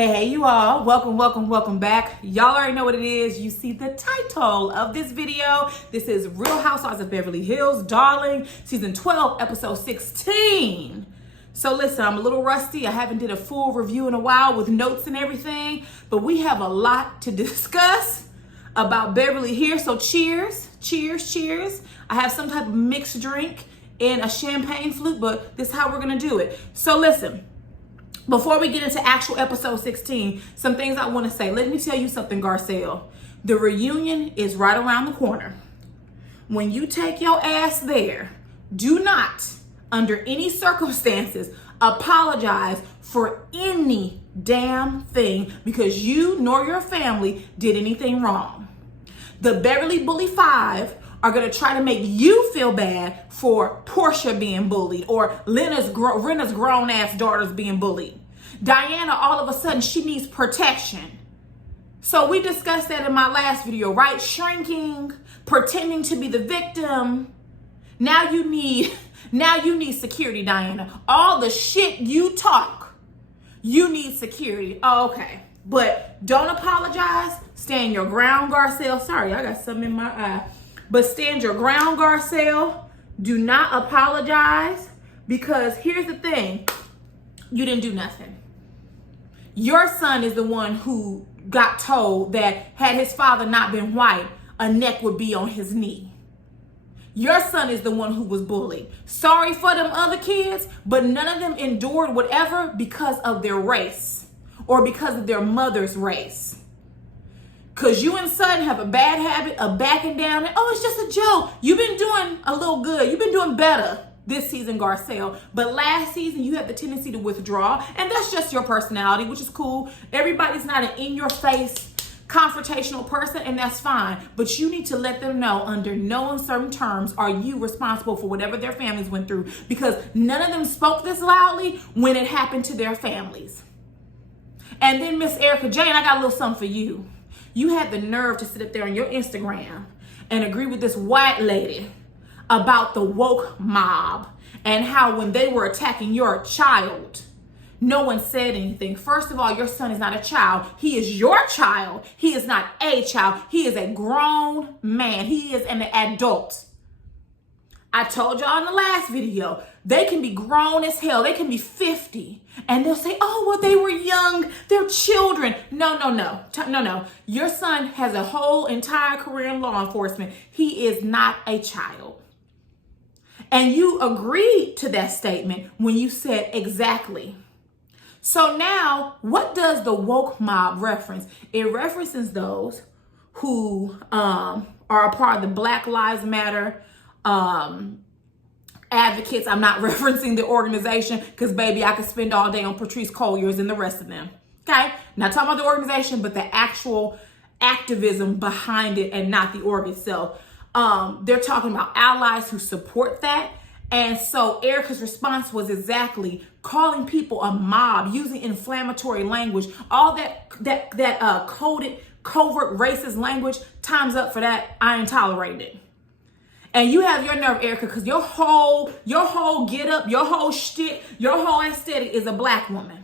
Hey, you all. Welcome back. Y'all already know what it is. You see the title of this video. This is Real Housewives of Beverly Hills, Darling, Season 12, Episode 16. So listen, I'm a little rusty. I haven't did a full review in a while with notes and everything, but we have a lot to discuss about Beverly here. So cheers. I have some type of mixed drink and a champagne flute, but this is how we're going to do it. So listen. Before we get into actual episode 16, some things I want to say. Let me tell you something, Garcelle. The reunion is right around the corner. When you take your ass there, do not, under any circumstances, apologize for any damn thing because you nor your family did anything wrong. The Beverly Bully Five are going to try to make you feel bad for Portia being bullied or Renna's grown-ass daughters being bullied. Diana, all of a sudden, she needs protection. So we discussed that in my last video, right? Shrinking, pretending to be the victim. Now you need security, Diana. All the shit you talk, you need security. Oh, okay. But don't apologize. Stand your ground, Garcelle. Sorry, I got something in my eye. But stand your ground, Garcelle. Do not apologize because here's the thing. You didn't do nothing. Your son is the one who got told that had his father not been white, a neck would be on his knee. Your son is the one who was bullied. Sorry for them other kids, but none of them endured whatever because of their race or because of their mother's race. Because you and son have a bad habit of backing down and, oh, it's just a joke. You've been doing a little good. You've been doing better this season, Garcelle. But last season, you had the tendency to withdraw. And that's just your personality, which is cool. Everybody's not an in-your-face, confrontational person, and that's fine. But you need to let them know under no uncertain terms are you responsible for whatever their families went through. Because none of them spoke this loudly when it happened to their families. And then Miss Erika Jane, I got a little something for you. You had the nerve to sit up there on your Instagram and agree with this white lady about the woke mob and how when they were attacking your child, no one said anything. First of all, your son is not a child. He is your child. He is not a child. He is a grown man. He is an adult. I told y'all in the last video, they can be grown as hell. They can be 50 and they'll say, oh, well, they were young. They're children. No. Your son has a whole entire career in law enforcement. He is not a child. And you agreed to that statement when you said exactly. So now, what does the woke mob reference? It references those who are a part of the Black Lives Matter advocates. I'm not referencing the organization because, baby, I could spend all day on Patrice Colliers and the rest of them. Okay? Not talking about the organization, but the actual activism behind it and not the org itself. They're talking about allies who support that. And so Erika's response was exactly calling people a mob, using inflammatory language, all that covert racist language. Time's up for that. I ain't tolerating it. And you have your nerve, Erika, because your whole get up, your whole shtick, your whole aesthetic is a black woman.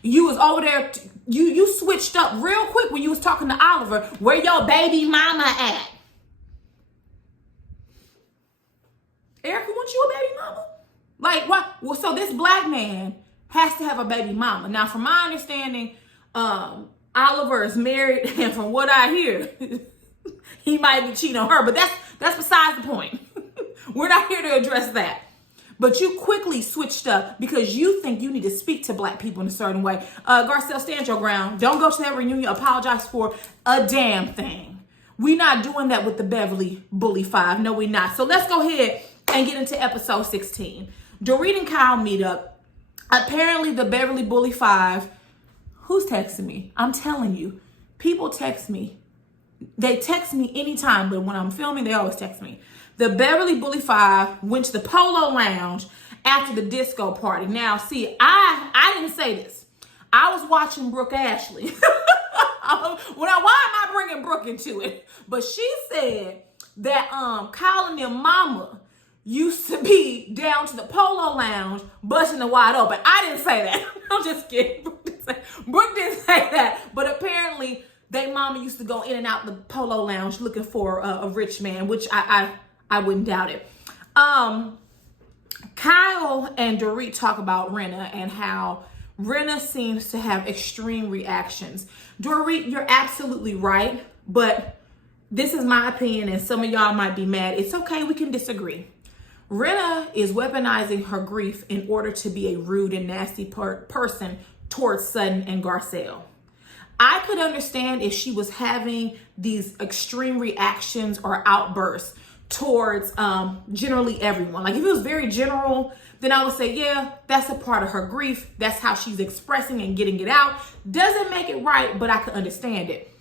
You was over there, you switched up real quick when you was talking to Oliver. Where your baby mama at? Erika, want you a baby mama? Like what? Well, so this black man has to have a baby mama. Now, from my understanding, Oliver is married, and from what I hear, he might be cheating on her. But that's besides the point. We're not here to address that. But you quickly switched up because you think you need to speak to black people in a certain way. Garcelle, stand your ground. Don't go to that reunion. Apologize for a damn thing. We're not doing that with the Beverly Bully Five. No, we're not. So let's go ahead and get into episode 16. Dorit and Kyle meet up. Apparently the Beverly Bully Five, who's texting me? I'm telling you, people text me. They text me anytime, but when I'm filming, they always text me. The Beverly Bully Five went to the Polo Lounge after the disco party. Now, see, I didn't say this. I was watching Brooke Ashley. Why am I bringing Brooke into it? But she said that Kyle and their mama used to be down to the Polo Lounge, busting it wide open. I didn't say that. I'm just kidding. Brooke didn't say that. But apparently, they mama used to go in and out the Polo Lounge looking for a rich man, which I wouldn't doubt it. Kyle and Dorit talk about Rinna and how Rinna seems to have extreme reactions. Dorit, you're absolutely right, but this is my opinion, and some of y'all might be mad. It's okay, we can disagree. Rinna is weaponizing her grief in order to be a rude and nasty person towards Sutton and Garcelle. I could understand if she was having these extreme reactions or outbursts towards generally everyone. Like if it was very general, then I would say, yeah, that's a part of her grief. That's how she's expressing and getting it out. Doesn't make it right, but I could understand it.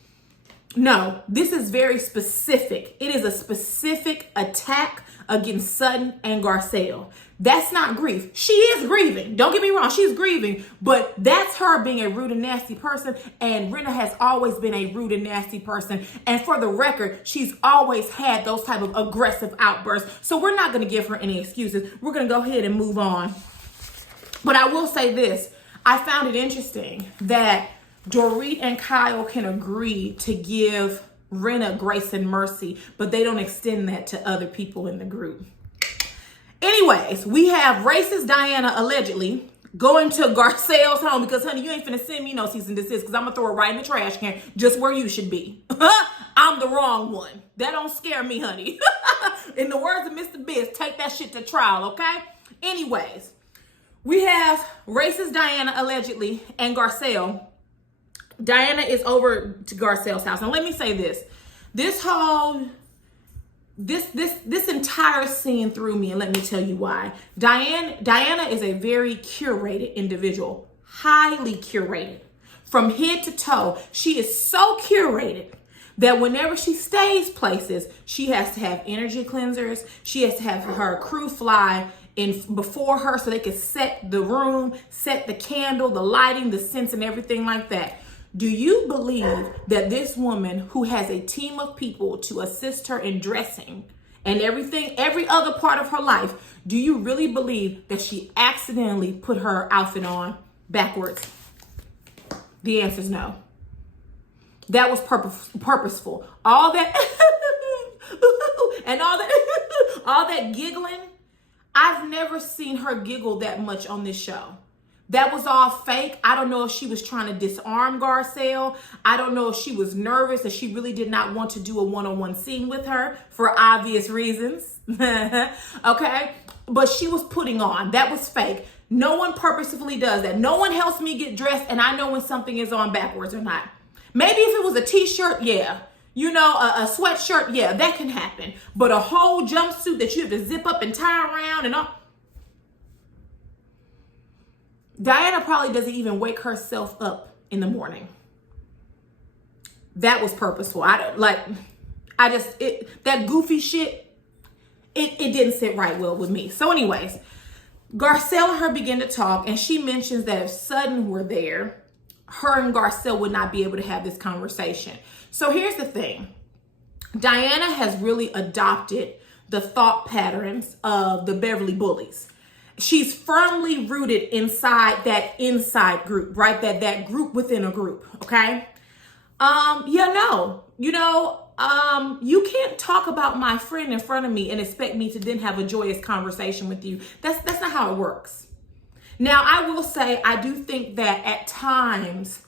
No, this is very specific. It is a specific attack against Sutton and Garcelle. That's not grief. She is grieving. Don't get me wrong. She's grieving, but that's her being a rude and nasty person. And Rinna has always been a rude and nasty person. And for the record, she's always had those type of aggressive outbursts. So we're not going to give her any excuses. We're going to go ahead and move on. But I will say this. I found it interesting that Dorit and Kyle can agree to give Rinna grace and mercy, but they don't extend that to other people in the group. Anyways, we have racist Diana allegedly going to Garcelle's home because, honey, you ain't finna send me no cease and desist because I'm gonna throw it right in the trash can, just where you should be. I'm the wrong one. That don't scare me, honey. In the words of Mr. Biz, take that shit to trial, okay? Anyways, we have racist Diana allegedly and Garcelle. Diana is over to Garcelle's house. Now let me say this. This entire scene threw me, and let me tell you why. Diana is a very curated individual, highly curated. From head to toe, she is so curated that whenever she stays places, she has to have energy cleansers. She has to have her crew fly in before her so they can set the room, set the candle, the lighting, the scents, and everything like that. Do you believe that this woman who has a team of people to assist her in dressing and everything, every other part of her life, do you really believe that she accidentally put her outfit on backwards? The answer is no. That was purposeful. All that and all that giggling, I've never seen her giggle that much on this show. That was all fake. I don't know if she was trying to disarm Garcelle. I don't know if she was nervous and she really did not want to do a one-on-one scene with her for obvious reasons. Okay? But she was putting on. That was fake. No one purposefully does that. No one helps me get dressed and I know when something is on backwards or not. Maybe if it was a t-shirt, yeah. You know, a sweatshirt, yeah, that can happen. But a whole jumpsuit that you have to zip up and tie around and all. Diana probably doesn't even wake herself up in the morning. That was purposeful. That goofy shit, it didn't sit right well with me. So anyways, Garcelle and her begin to talk, and she mentions that if Sutton were there, her and Garcelle would not be able to have this conversation. So here's the thing. Diana has really adopted the thought patterns of the Beverly bullies. She's firmly rooted inside that inside group, right? That group within a group, okay? You can't talk about my friend in front of me and expect me to then have a joyous conversation with you. That's not how it works. Now, I will say, I do think that at times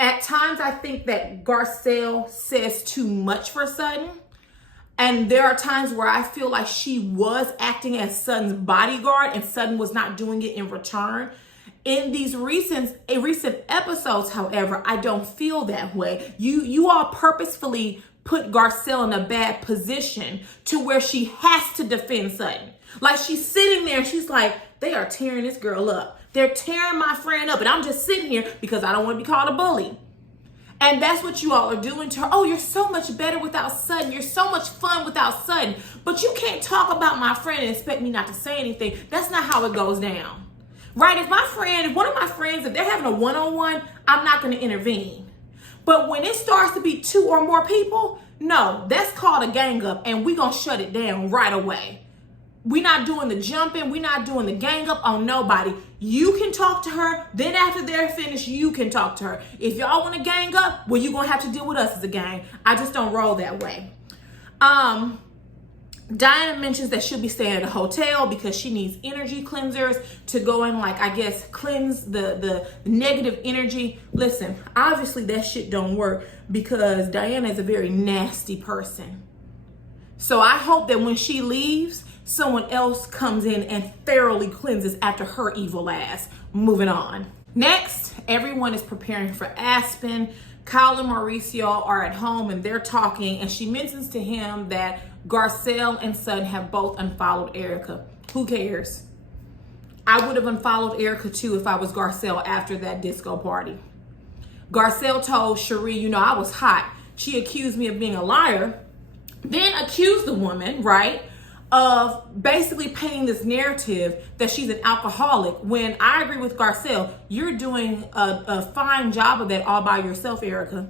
I think that Garcelle says too much for Sutton. And there are times where I feel like she was acting as Sutton's bodyguard and Sutton was not doing it in return. In these recent episodes, however, I don't feel that way. You all purposefully put Garcelle in a bad position to where she has to defend Sutton. Like she's sitting there and she's like, they are tearing this girl up. They're tearing my friend up and I'm just sitting here because I don't want to be called a bully. And that's what you all are doing to her. Oh, you're so much better without Sutton. You're so much fun without Sutton. But you can't talk about my friend and expect me not to say anything. That's not how it goes down. Right? If one of my friends, if they're having a one-on-one, I'm not going to intervene. But when it starts to be 2 or more people, no, that's called a gang up and we're going to shut it down right away. We're not doing the jumping. We're not doing the gang up on nobody. You can talk to her. Then after they're finished, you can talk to her. If y'all want to gang up, well, you're going to have to deal with us as a gang. I just don't roll that way. Diana mentions that she'll be staying at a hotel because she needs energy cleansers to go and, like, I guess, cleanse the negative energy. Listen, obviously that shit don't work because Diana is a very nasty person. So I hope that when she leaves, someone else comes in and thoroughly cleanses after her evil ass. Moving on. Next, everyone is preparing for Aspen. Kyle and Mauricio are at home and they're talking, and she mentions to him that Garcelle and Son have both unfollowed Erika. Who cares? I would have unfollowed Erika too if I was Garcelle after that disco party. Garcelle told Cherie, you know, I was hot. She accused me of being a liar, then accused the woman, right, of basically painting this narrative that she's an alcoholic, when I agree with Garcelle, you're doing a fine job of that all by yourself, Erika.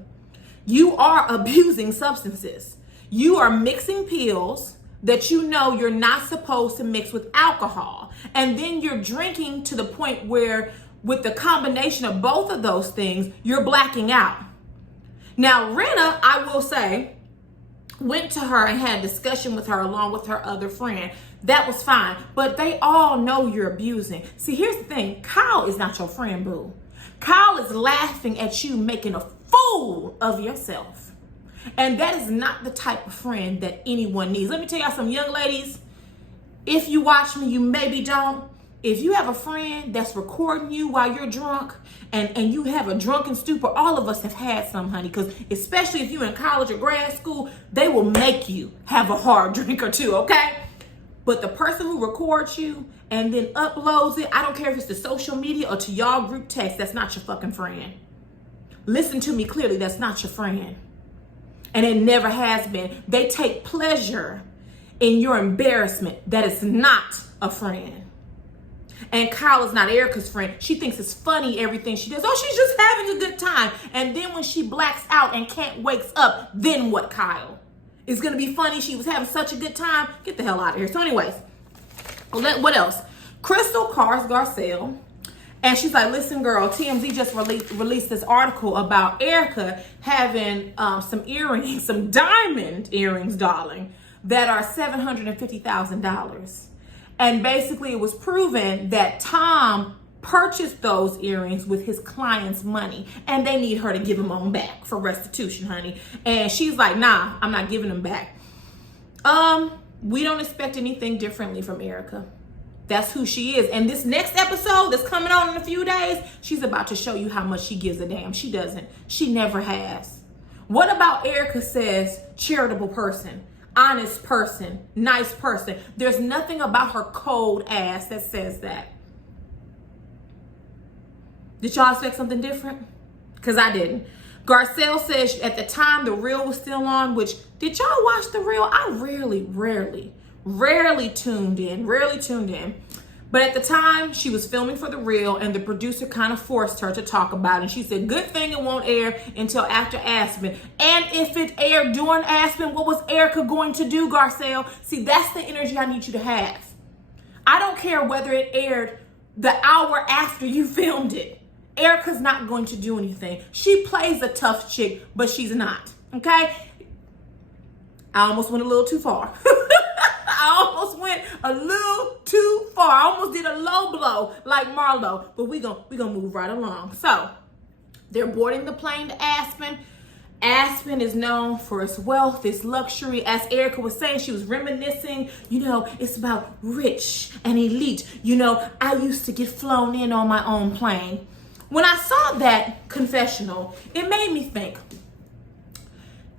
You are abusing substances. You are mixing pills that you know you're not supposed to mix with alcohol. And then you're drinking to the point where with the combination of both of those things, you're blacking out. Now, Rena, I will say, went to her and had a discussion with her along with her other friend. That was fine, but they all know you're abusing. See, here's the thing. Kyle is not your friend, boo. Kyle is laughing at you making a fool of yourself. And that is not the type of friend that anyone needs. Let me tell y'all some young ladies, if you watch me, you maybe don't. If you have a friend that's recording you while you're drunk and you have a drunken stupor, all of us have had some, honey, because especially if you're in college or grad school, they will make you have a hard drink or two, okay? But the person who records you and then uploads it, I don't care if it's to social media or to y'all group text, that's not your fucking friend. Listen to me clearly, that's not your friend. And it never has been. They take pleasure in your embarrassment. That is not a friend. And Kyle is not Erika's friend. She thinks it's funny, everything she does. Oh, she's just having a good time. And then when she blacks out and can't wakes up, then what, Kyle? It's going to be funny. She was having such a good time. Get the hell out of here. So anyways, what else? Crystal calls Garcelle. And she's like, listen, girl, TMZ just released this article about Erika having some earrings, some diamond earrings, darling, that are $750,000. And basically it was proven that Tom purchased those earrings with his client's money, and they need her to give them on back for restitution, honey. And she's like, nah, I'm not giving them back. We don't expect anything differently from Erika. That's who she is. And this next episode that's coming on in a few days, she's about to show you how much she gives a damn. She doesn't. She never has. What about Erika says charitable person, honest person, nice person? There's nothing about her cold ass that says that. Did y'all expect something different? Because I didn't. Garcelle says at the time the reel was still on, which, did y'all watch the reel? I rarely tuned in. But at the time, she was filming for the reel, and the producer kind of forced her to talk about it. And she said, good thing it won't air until after Aspen. And if it aired during Aspen, what was Erika going to do, Garcelle? See, that's the energy I need you to have. I don't care whether it aired the hour after you filmed it. Erika's not going to do anything. She plays a tough chick, but she's not, okay? I almost went a little too far. I almost went a little too far. I almost did a low blow like Marlo, but we gonna move right along. So they're boarding the plane to Aspen. Aspen is known for its wealth, its luxury. As Erika was saying, she was reminiscing, you know, it's about rich and elite. You know, I used to get flown in on my own plane. When I saw that confessional, it made me think,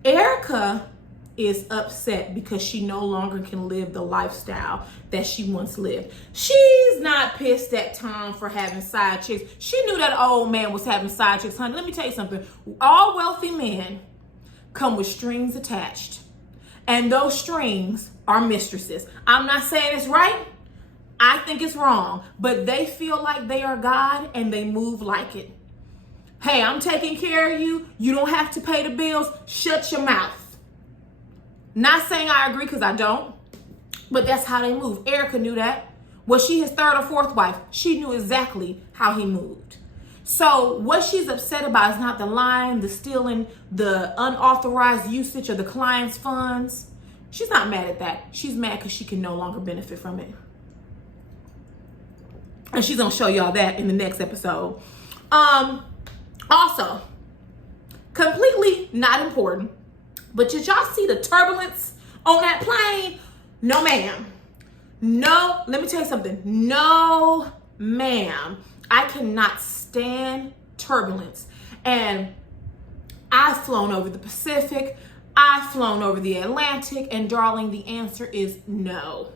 Erika is upset because she no longer can live the lifestyle that she once lived. She's not pissed at Tom for having side chicks. She knew that old man was having side chicks, honey. Let me tell you something. All wealthy men come with strings attached, and those strings are mistresses. I'm not saying it's right. I think it's wrong, but they feel like they are God and they move like it. Hey, I'm taking care of you. You don't have to pay the bills. Shut your mouth. Not saying I agree, because I don't. But that's how they move. Erika knew that. Was she his third or fourth wife? She knew exactly how he moved. So what she's upset about is not the lying, the stealing, the unauthorized usage of the client's funds. She's not mad at that. She's mad because she can no longer benefit from it. And she's going to show y'all that in the next episode. Also, completely not important, but did y'all see the turbulence on that plane? No, ma'am. No, let me tell you something. No, ma'am. I cannot stand turbulence. And I've flown over the Pacific. I've flown over the Atlantic. And darling, the answer is no.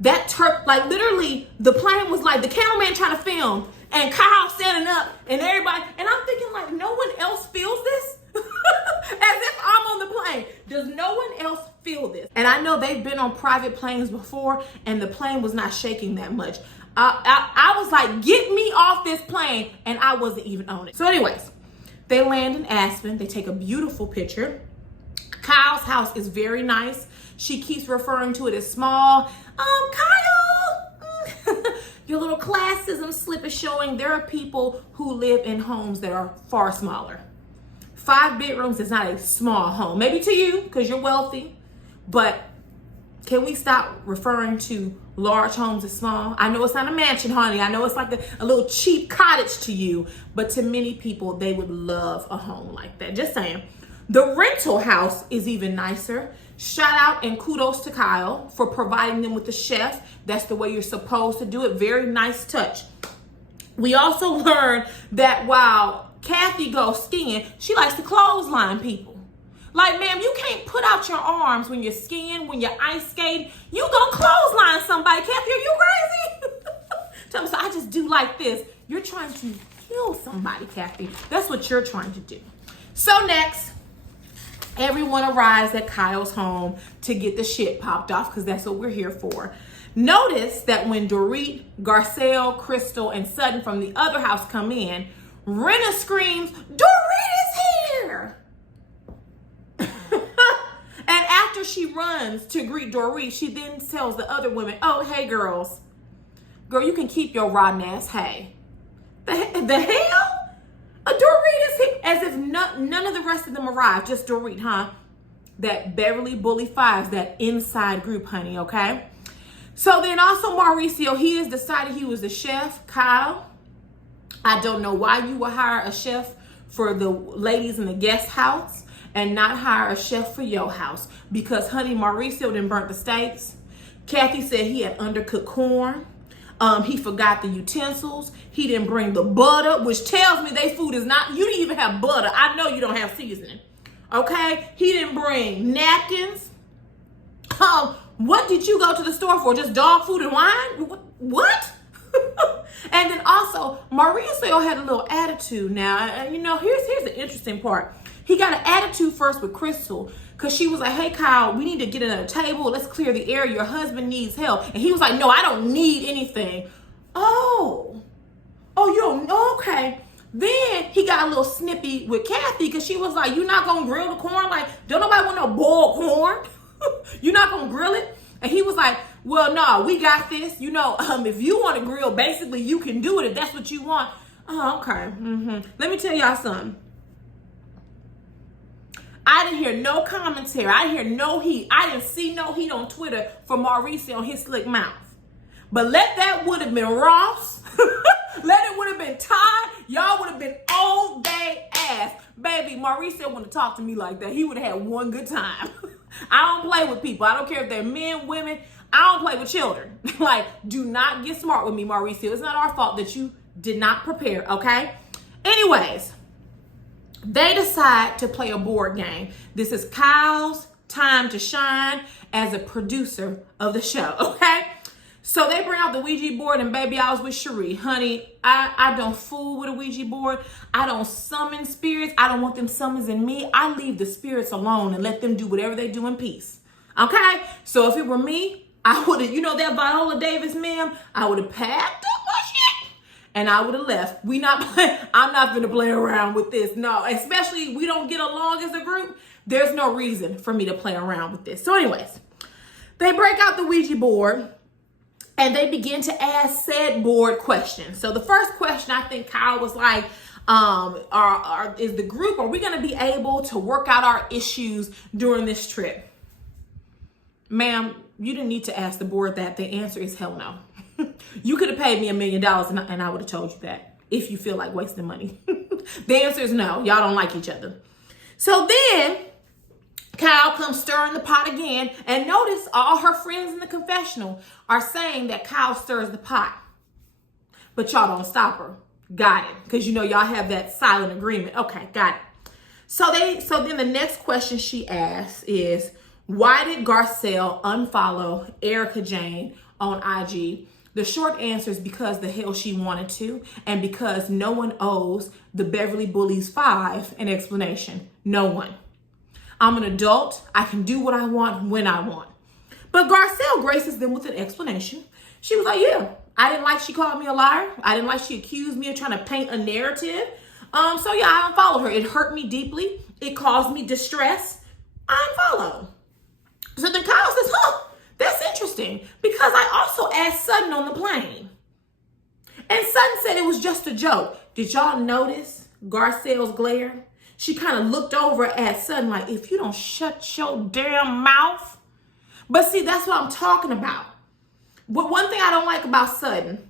That like literally the plane was like the cameraman trying to film and Kyle standing up and everybody. And I'm thinking like, no one else feels this? As if I'm on the plane. Does no one else feel this? And I know they've been on private planes before and the plane was not shaking that much. I was like, get me off this plane, and I wasn't even on it. So anyways, they land in Aspen. They take a beautiful picture. Kyle's house is very nice. She keeps referring to it as small. Kyle, your little classism slip is showing. There are people who live in homes that are far smaller. 5 bedrooms is not a small home. Maybe to you, because you're wealthy, but can we stop referring to large homes as small? I know it's not a mansion, honey. I know it's like a little cheap cottage to you, but to many people, they would love a home like that. Just saying. The rental house is even nicer. Shout out and kudos to Kyle for providing them with a chef. That's the way you're supposed to do it. Very nice touch. We also learned that while Kathy goes skiing, she likes to clothesline people. Like, ma'am, you can't put out your arms when you're skiing, when you're ice skating. You gonna clothesline somebody. Kathy, are you crazy? Tell me, so I just do like this. You're trying to kill somebody, Kathy. That's what you're trying to do. So next, everyone arrives at Kyle's home to get the shit popped off because that's what we're here for. Notice that when Dorit, Garcelle, Crystal, and Sutton from the other house come in, Renna screams, Dorit is here! And after she runs to greet Dorit, she then tells the other women, oh, hey, girls. Girl, you can keep your rotten ass hey. The hell? Dorit is here. As if none of the rest of them arrived. Just Dorit, huh? That Beverly Bully Fives, that inside group, honey, okay? So then also Mauricio, he has decided he was the chef. Kyle, I don't know why you would hire a chef for the ladies in the guest house and not hire a chef for your house. Because, honey, Mauricio done burnt the steaks. Kathy said he had undercooked corn. He forgot the utensils. He didn't bring the butter, which tells me they food is not, you didn't even have butter. I know you don't have seasoning. Okay? He didn't bring napkins. What did you go to the store for? Just dog food and wine? What? And then also, Mauricio had a little attitude now. And you know, here's the interesting part. He got an attitude first with Crystal because she was like, hey, Kyle, we need to get another table. Let's clear the air. Your husband needs help. And he was like, no, I don't need anything. Oh, you don't, okay. Then he got a little snippy with Kathy because she was like, you're not going to grill the corn? Like, don't nobody want no boiled corn? You're not going to grill it? And he was like, well, no, we got this. You know, if you want to grill, basically you can do it if that's what you want. Oh, okay. Let me tell y'all something. I didn't hear no commentary. I didn't hear no heat. I didn't see no heat on Twitter for Mauricio on his slick mouth. But let that would have been Ross. Let it would have been Todd. Y'all would have been on they ass. Baby, Mauricio wouldn't have talked to me like that. He would have had one good time. I don't play with people. I don't care if they're men, women. I don't play with children. Like, do not get smart with me, Mauricio. It's not our fault that you did not prepare, okay? Anyways, they decide to play a board game. This is Kyle's time to shine as a producer of the show, okay? So they bring out the Ouija board, and baby, I was with Cherie. Honey, I don't fool with a Ouija board. I don't summon spirits. I don't want them summoning me. I leave the spirits alone and let them do whatever they do in peace. Okay? So if it were me, I would have, you know that Viola Davis meme? I would have packed up my shit and I would have left. I'm not gonna play around with this. No, especially we don't get along as a group. There's no reason for me to play around with this. So anyways, They break out the Ouija board and they begin to ask said board questions. So the first question, I think Kyle was like, is the group, are we going to be able to work out our issues during this trip? Ma'am, you didn't need to ask the board that. The answer is hell no. You could have paid me $1 million and I would have told you that if you feel like wasting money. The answer is no. Y'all don't like each other. So then Kyle comes stirring the pot again, and notice all her friends in the confessional are saying that Kyle stirs the pot. But y'all don't stop her. Got it. Because you know y'all have that silent agreement. Okay, got it. So then the next question she asks is, why did Garcelle unfollow Erika Jane on IG? The short answer is because the hell she wanted to, and because no one owes the Beverly Bullies 5 an explanation. No one. I'm an adult. I can do what I want when I want. But Garcelle graces them with an explanation. She was like, yeah, I didn't like she called me a liar. I didn't like she accused me of trying to paint a narrative. So yeah, I unfollowed her. It hurt me deeply. It caused me distress. I unfollowed. So then Kyle says, that's interesting, because I also asked Sutton on the plane. And Sutton said it was just a joke. Did y'all notice Garcelle's glare? She kind of looked over at Sutton like, if you don't shut your damn mouth. But see, that's what I'm talking about. But one thing I don't like about Sutton,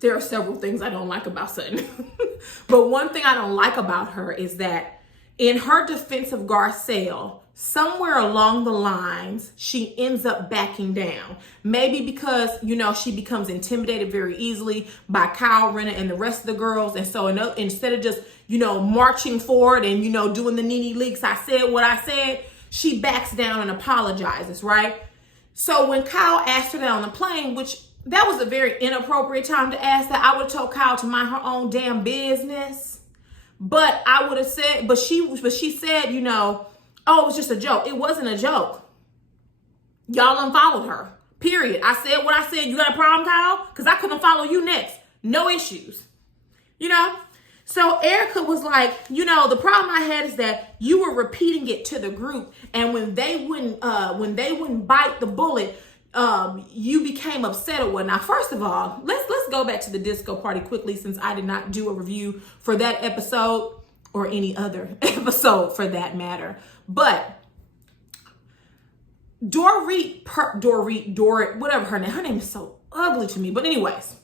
there are several things I don't like about Sutton. But one thing I don't like about her is that in her defense of Garcelle, somewhere along the lines, she ends up backing down. Maybe because, you know, she becomes intimidated very easily by Kyle, Renna, and the rest of the girls. And so instead of just, you know, marching forward and, you know, doing the Nene Leaks, I said what I said, she backs down and apologizes, right? So when Kyle asked her that on the plane, which that was a very inappropriate time to ask that, I would have told Kyle to mind her own damn business. But I would have said, but she said, you know, oh, it was just a joke. It wasn't a joke. Y'all unfollowed her. Period. I said what I said. You got a problem, Kyle? Because I couldn't follow you next. No issues. You know? So Erika was like, you know, the problem I had is that you were repeating it to the group. And when they wouldn't bite the bullet, you became upset or whatnot. First of all, let's go back to the disco party quickly, since I did not do a review for that episode or any other episode for that matter. But Dorit, whatever her name is so ugly to me. But anyways,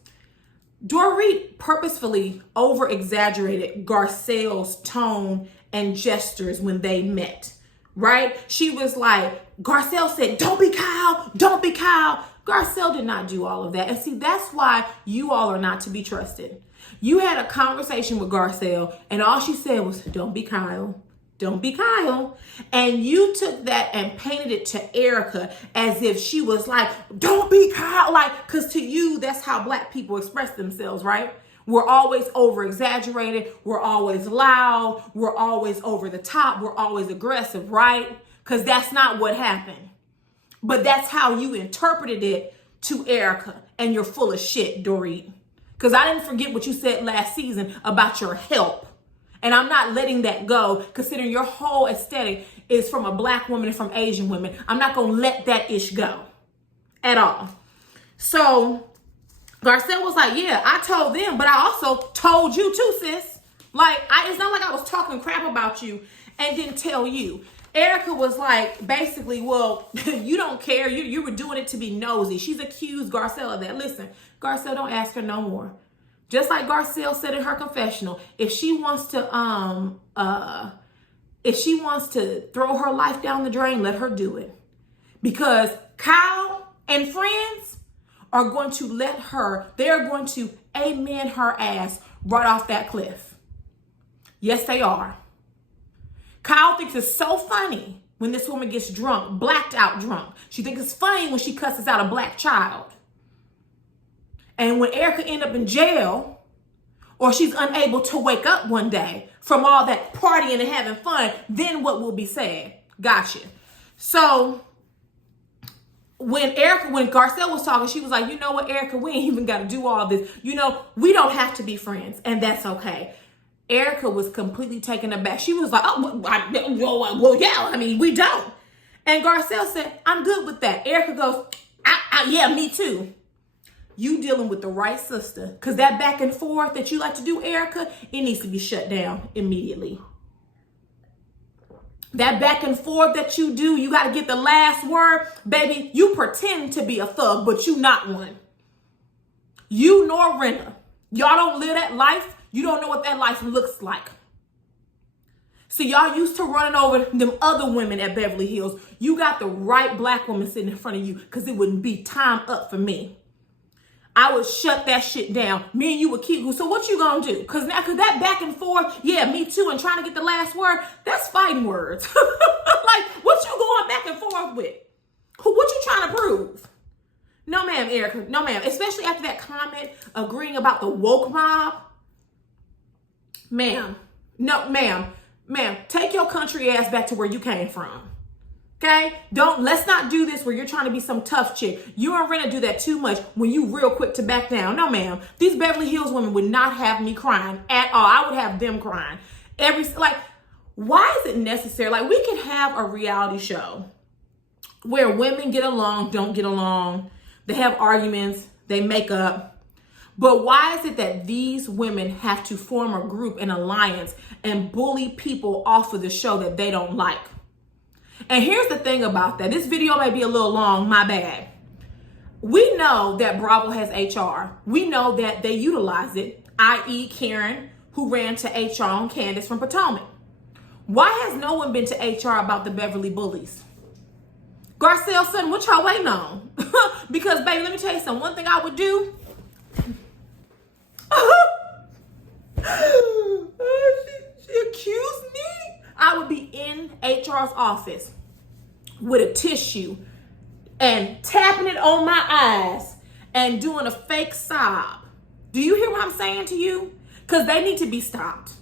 Dorit purposefully over-exaggerated Garcelle's tone and gestures when they met, right? She was like, Garcelle said, don't be Kyle, don't be Kyle. Garcelle did not do all of that. And see, that's why you all are not to be trusted. You had a conversation with Garcelle and all she said was, don't be Kyle. Don't be Kyle. And you took that and painted it to Erika as if she was like, don't be Kyle. Like, because to you, that's how Black people express themselves, right? We're always over exaggerated. We're always loud. We're always over the top. We're always aggressive, right? Because that's not what happened. But that's how you interpreted it to Erika. And you're full of shit, Dorit. Because I didn't forget what you said last season about your help. And I'm not letting that go, considering your whole aesthetic is from a Black woman and from Asian women. I'm not going to let that ish go at all. So Garcelle was like, yeah, I told them, but I also told you too, sis. Like, it's not like I was talking crap about you and didn't tell you. Erika was like, basically, well, you don't care. You were doing it to be nosy. She's accused Garcelle of that. Listen, Garcelle, don't ask her no more. Just like Garcelle said in her confessional, if she wants to throw her life down the drain, let her do it. Because Kyle and friends are going to they're going to amen her ass right off that cliff. Yes, they are. Kyle thinks it's so funny when this woman gets drunk, blacked out drunk. She thinks it's funny when she cusses out a Black child. And when Erika end up in jail, or she's unable to wake up one day from all that partying and having fun, then what will be said? Gotcha. So when Garcelle was talking, she was like, you know what, Erika, we ain't even got to do all this. You know, we don't have to be friends, and that's okay. Erika was completely taken aback. She was like, oh, well, yeah, I mean, we don't. And Garcelle said, I'm good with that. Erika goes, yeah, me too. You dealing with the right sister. Because that back and forth that you like to do, Erika, it needs to be shut down immediately. That back and forth that you do, you got to get the last word. Baby, you pretend to be a thug, but you not one. You nor Rinna. Y'all don't live that life. You don't know what that life looks like. So y'all used to running over them other women at Beverly Hills. You got the right black woman sitting in front of you because it wouldn't be time up for me. I would shut that shit down. Me and you would keep. So what you gonna do? Cause that back and forth, yeah, me too, and trying to get the last word, that's fighting words. Like, what you going back and forth with? What you trying to prove? No, ma'am, Erika. No, ma'am. Especially after that comment agreeing about the woke mob. Ma'am. No, ma'am. Ma'am, take your country ass back to where you came from. Okay? Let's not do this where you're trying to be some tough chick. You and Rinna do that too much when you real quick to back down. No, ma'am. These Beverly Hills women would not have me crying at all. I would have them crying. Why is it necessary? Like, we can have a reality show where women get along, don't get along. They have arguments. They make up. But why is it that these women have to form a group, an alliance, and bully people off of the show that they don't like? And here's the thing about that. This video may be a little long, my bad. We know that Bravo has HR. We know that they utilize it, i.e. Karen, who ran to HR on Candace from Potomac. Why has no one been to HR about the Beverly bullies? Garcelle son, what y'all waiting on? Because, baby, let me tell you something. One thing I would do. She accused me. I would be in HR's office with a tissue and tapping it on my eyes and doing a fake sob. Do you hear what I'm saying to you? Because they need to be stopped.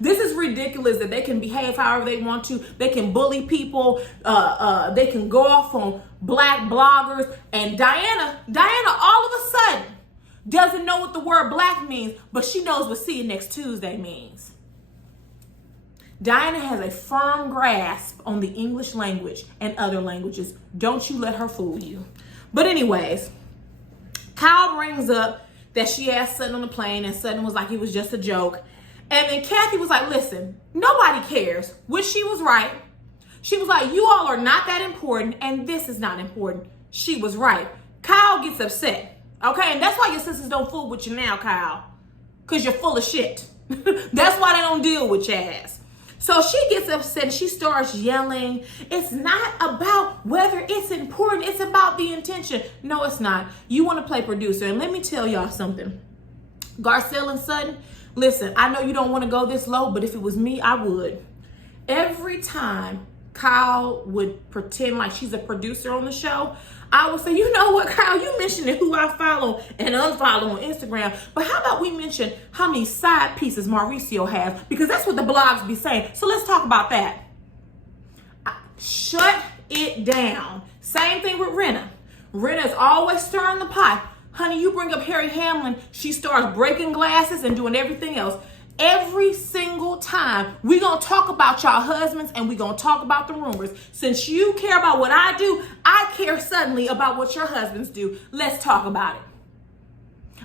This is ridiculous that they can behave however they want to. They can bully people. They can go off on black bloggers. And Diana all of a sudden doesn't know what the word black means, but she knows what see you next Tuesday means. Diana has a firm grasp on the English language and other languages. Don't you let her fool you. But anyways, Kyle brings up that she asked Sutton on the plane, and Sutton was like, it was just a joke. And then Kathy was like, listen, nobody cares, which she was right. She was like, you all are not that important, and this is not important. She was right. Kyle gets upset. Okay, and that's why your sisters don't fool with you now, Kyle. Because you're full of shit. That's why they don't deal with your ass. So she gets upset and she starts yelling. It's not about whether it's important. It's about the intention. No, it's not. You want to play producer. And let me tell y'all something. Garcelle and Sutton, listen, I know you don't want to go this low, but if it was me, I would. Every time Kyle would pretend like she's a producer on the show, I would say, you know what, Kyle, you mentioned who I follow and unfollow on Instagram, but how about we mention how many side pieces Mauricio has? Because that's what the blogs be saying. So let's talk about that. Shut it down. Same thing with Rinna. Rinna's always stirring the pot. Honey, you bring up Harry Hamlin, she starts breaking glasses and doing everything else. Every single time, we're going to talk about y'all husbands and we're going to talk about the rumors. Since you care about what I do, I care suddenly about what your husbands do. Let's talk about it.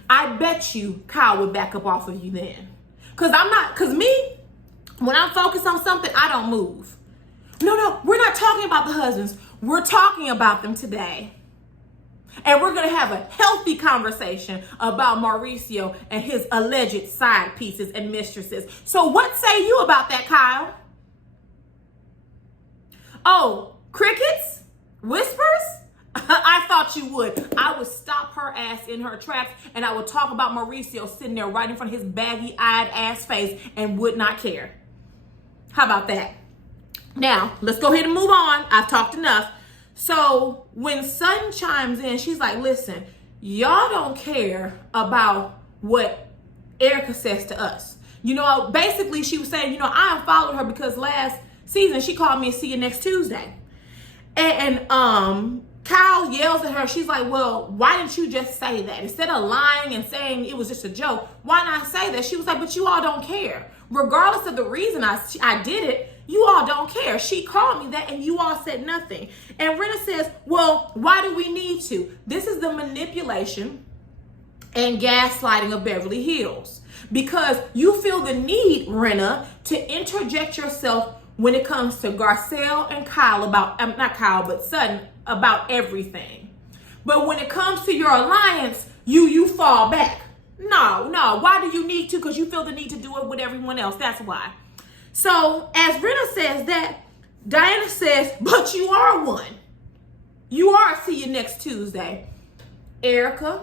I bet you Kyle would back up off of you then. Because me, when I'm focused on something, I don't move. No, we're not talking about the husbands. We're talking about them today. And we're going to have a healthy conversation about Mauricio and his alleged side pieces and mistresses. So what say you about that, Kyle? Oh, crickets? Whispers? I thought you would. I would stop her ass in her tracks and I would talk about Mauricio sitting there right in front of his baggy-eyed ass face and would not care. How about that? Now, let's go ahead and move on. I've talked enough. So when Sutton chimes in, she's like, listen, y'all don't care about what Erika says to us. You know, basically she was saying, I unfollowed her because last season she called me and see you next Tuesday. And Kyle yells at her. She's like, well, why didn't you just say that? Instead of lying and saying it was just a joke, why not say that? She was like, but you all don't care. Regardless of the reason I did it, You all don't care. She called me that and you all said nothing. And Rena says, well, why do we need to? This is the manipulation and gaslighting of Beverly Hills. Because you feel the need, Rena, to interject yourself when it comes to Garcelle and Kyle about, not Kyle, but Sutton, about everything. But when it comes to your alliance, you fall back. No. Why do you need to? Because you feel the need to do it with everyone else. That's why. So as Rena says that, Diana says, but you are one. You are. See you next Tuesday. Erika,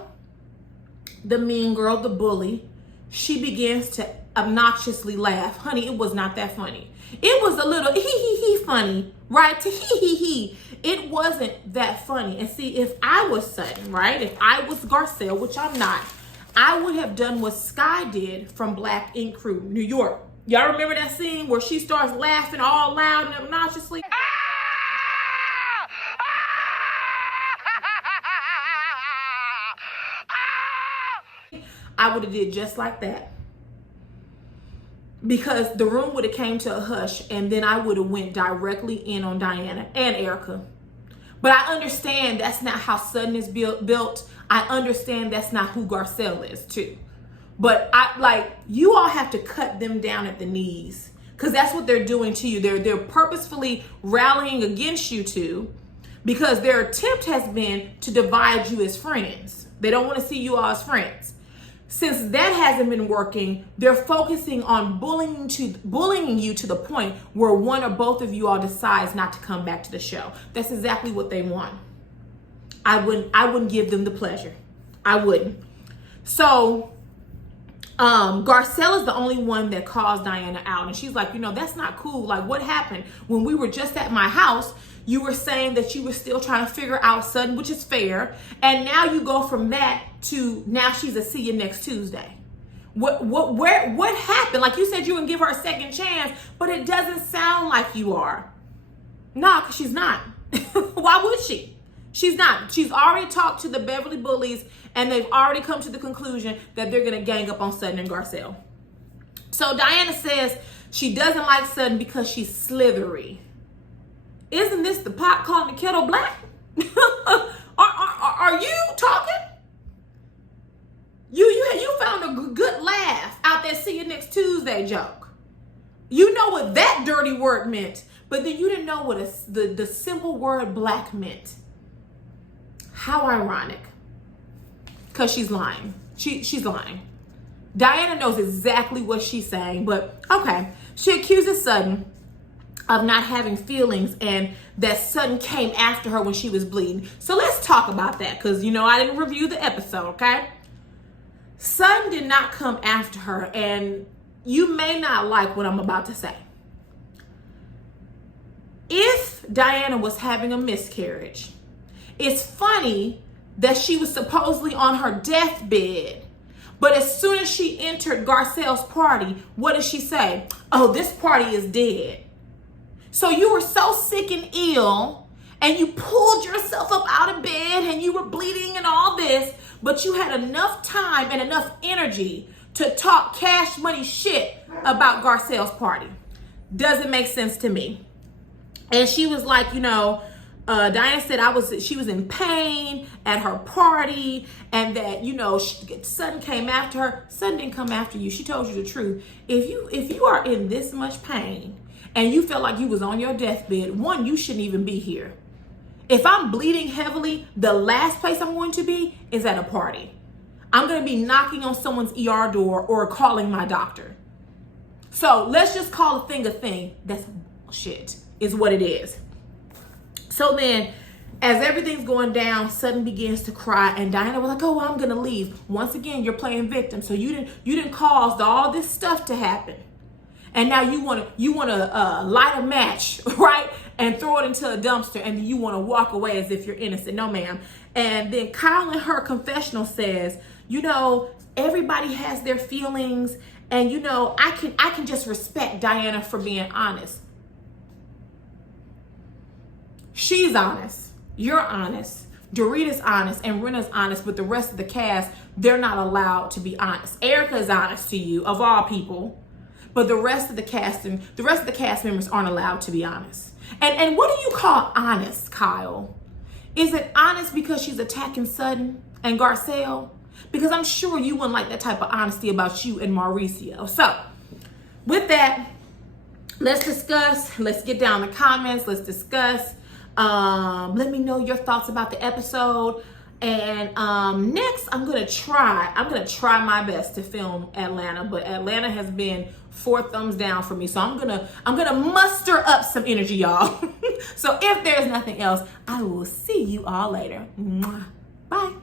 the mean girl, the bully, she begins to obnoxiously laugh. Honey, it was not that funny. It was a little funny, right? To It wasn't that funny. And see, if I was Sutton, right? If I was Garcelle, which I'm not, I would have done what Sky did from Black Ink Crew, New York. Y'all remember that scene where she starts laughing all loud and obnoxiously? I would have did just like that. Because the room would have came to a hush and then I would have went directly in on Diana and Erika. But I understand that's not how Sutton is built. I understand that's not who Garcelle is too. But you all have to cut them down at the knees, because that's what they're doing to you. They're purposefully rallying against you two, because their attempt has been to divide you as friends. They don't want to see you all as friends. Since that hasn't been working, they're focusing on bullying you to the point where one or both of you all decides not to come back to the show. That's exactly what they want. I wouldn't give them the pleasure. I wouldn't. So Garcelle is the only one that calls Diana out, and she's like, that's not cool. Like, what happened when we were just at my house? You were saying that you were still trying to figure out Sutton, which is fair, and now you go from that to now she's a see you next Tuesday. What happened? Like, you said you would give her a second chance, but it doesn't sound like you are. No, because she's not. Why would she? She's not. She's already talked to the Beverly bullies, and they've already come to the conclusion that they're going to gang up on Sutton and Garcelle. So Diana says she doesn't like Sutton because she's slithery. Isn't this the pot calling the kettle black? Are you talking? You found a good laugh out there see you next Tuesday joke. You know what that dirty word meant, but then you didn't know what the simple word black meant. How ironic. Because she's lying. She's lying. Diana knows exactly what she's saying, but okay. She accuses Sutton of not having feelings and that Sutton came after her when she was bleeding. So let's talk about that, because I didn't review the episode, okay? Sutton did not come after her, and you may not like what I'm about to say. If Diana was having a miscarriage, it's funny that she was supposedly on her deathbed, but as soon as she entered Garcelle's party, what did she say? Oh, this party is dead. So you were so sick and ill, and you pulled yourself up out of bed, and you were bleeding and all this, but you had enough time and enough energy to talk cash money shit about Garcelle's party. Doesn't make sense to me. And she was like, Diana said she was in pain at her party, and that Sutton came after her. Sutton didn't come after you. She told you the truth. If you are in this much pain and you felt like you was on your deathbed, one, you shouldn't even be here. If I'm bleeding heavily, the last place I'm going to be is at a party. I'm going to be knocking on someone's ER door or calling my doctor. So let's just call a thing. That's bullshit is what it is. So then, as everything's going down, Sutton begins to cry, and Diana was like, "Oh, I'm gonna leave." Once again, you're playing victim, so you didn't cause all this stuff to happen, and now you wanna light a match, right, and throw it into a dumpster, and then you wanna walk away as if you're innocent. No, ma'am. And then Kyle in her confessional says, everybody has their feelings, and I can just respect Diana for being honest. She's honest. You're honest. Dorit is honest, and Rena's honest, but the rest of the cast, they're not allowed to be honest. Erika is honest to you, of all people. but the rest of the cast members aren't allowed to be honest. And what do you call honest, Kyle? Is it honest because she's attacking Sutton and Garcelle? Because I'm sure you wouldn't like that type of honesty about you and Mauricio. So with that, let's discuss. Let's get down the comments. Let's discuss. Let me know your thoughts about the episode. And next, I'm gonna try my best to film Atlanta, but Atlanta has been 4 thumbs down for me. So I'm gonna muster up some energy, y'all. So if there's nothing else, I will see you all later. Mwah. Bye.